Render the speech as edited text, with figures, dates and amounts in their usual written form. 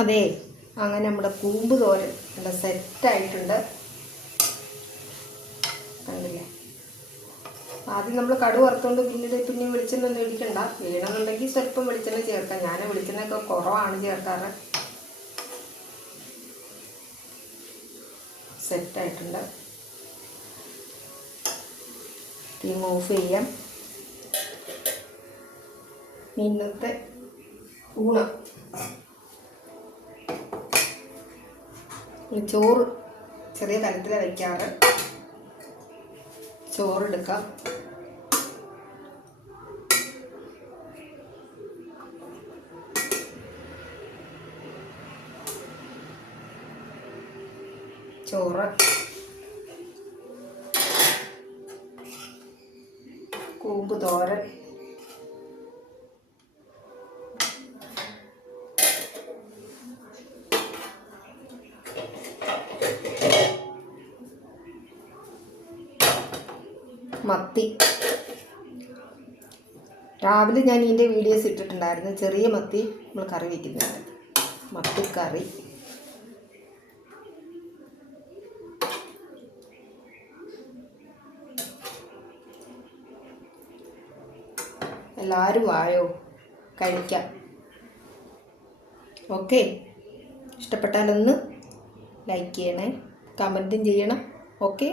അതെ, അങ്ങനെ നമ്മുടെ കൂമ്പ് തോരൻ നല്ല സെറ്റായിട്ടുണ്ട്. കണ്ടില്ലേ? ആദ്യം നമ്മൾ കടുക് വറുത്തുകൊണ്ട് പിന്നെ വെളിച്ചെണ്ണ ഒന്നും ഒഴിക്കണ്ട. വേണമെന്നുണ്ടെങ്കിൽ സ്വല്പം വെളിച്ചെണ്ണ ചേർക്കാം. ഞാൻ വെളിച്ചെണ്ണയൊക്കെ കുറവാണ് ചേർക്കാറ്. സെറ്റായിട്ടുണ്ട്. തീം ഓഫ് ചെയ്യാം. ഇന്നത്തെ ഊണ് ചോറ് ചെറിയ കലത്തിലാണ് വയ്ക്കാറ്. ചോറെടുക്കാം. ചോറ്, കൂമ്പ് തോരൻ, മത്തി. രാവിലെ ഞാൻ ഇതിൻ്റെ വീഡിയോസ് ഇട്ടിട്ടുണ്ടായിരുന്നു. ചെറിയ മത്തി നമ്മൾ കറി വയ്ക്കുന്നുണ്ട്. മത്തിക്കറി. എല്ലാവരും വായോ, കഴിക്കാം. ഓക്കെ, ഇഷ്ടപ്പെട്ടാലൊന്ന് ലൈക്ക് ചെയ്യണേ, കമൻറ്റും ചെയ്യണം. ഓക്കെ.